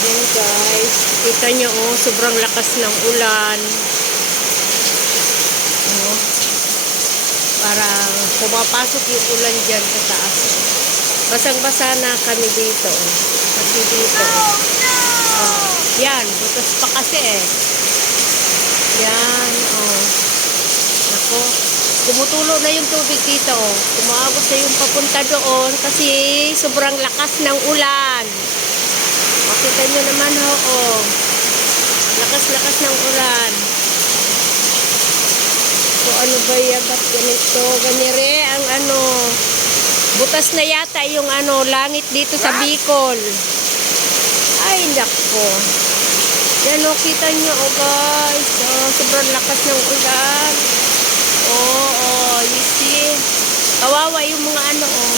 Yan guys, kita nyo oh, sobrang lakas ng ulan. Oh, parang pumapasok yung ulan dyan sa taas. Basang-basa na kami dito. oh. Pati dito. Oh, yan, butas pa kasi eh. Yan, oh. Nako, tumutulo na yung tubig dito. oh. Tumaabot na yung papunta doon kasi sobrang lakas ng ulan. Makita nyo naman ho, oh. Lakas-lakas ng ulan. So ano ba yan? Ba't ganito? Ganire ang ano. Butas na yata yung ano, langit dito sa Bicol. Ay, nako. Yan o, kita nyo, oh guys. Oh, sobrang lakas ng ulan. Oh, oh, you see? Kawawa yung mga ano, oh.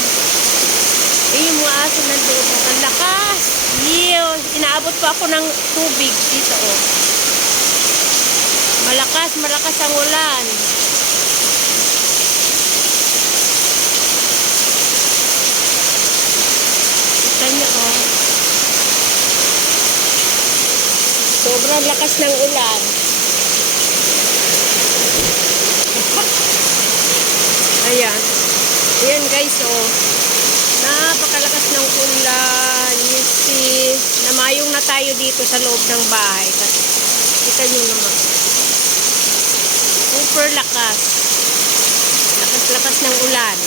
Eh, yung mga aso nandun. oh. Ang lakas. Iyo, inaabot pa ako ng tubig dito, oh. Malakas, malakas ang ulan. Kita niyo, oh. Sobrang lakas ng ulan. Ayan. Ayan guys, oh. Napakalakas ng ulan. You see. Tayo dito sa loob ng bahay. Kasi, kita nyo naman. Super lakas. Lakas-lakas ng ulan.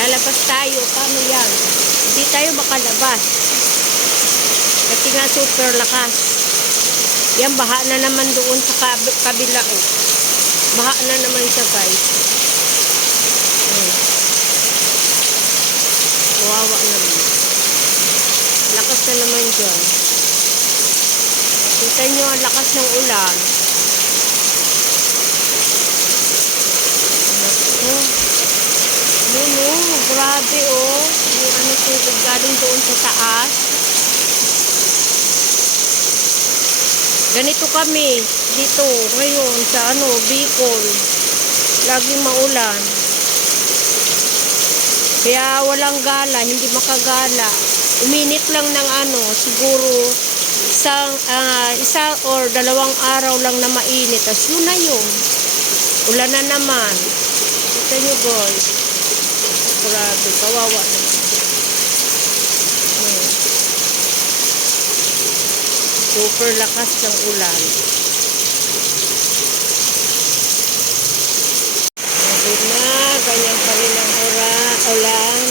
Lalabas tayo. Paano yan? Hindi tayo makalabas. Kasi nga super lakas. Yan, baha na naman doon sa kab- kabila. Oh. Baha na naman siya, guys. Kawawa naman. Lakas na naman dyan. Kita nyo ang lakas ng ulan. Naku. Yun oh, grabe oh. Yung ano tubig galing doon sa taas. Ganito kami dito ngayon sa ano, Bicol. Laging maulan. Kaya walang gala, hindi makagala. Uminit lang ng ano, siguro isang, ah, isa or dalawang araw lang na mainit. Tapos yun na yun. Ulan na naman. Kita nyo guys. Grabe, kawawa naman. Hmm. Super lakas ng ulan. Sabi na, ganyan pa rin ang ura, ulan.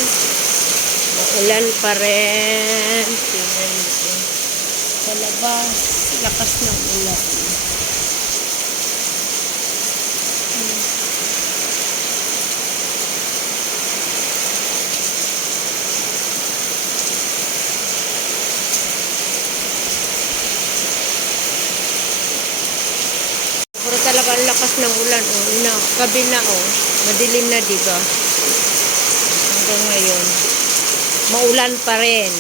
Maulan pa rin. Tingnan nyo. Sa labas, lakas ng ulan. Pero talaga ang lakas ng ulan. Oh. Na, gabi na oh. Madilim na, di ba? Hanggang ngayon. Maulan pa rin.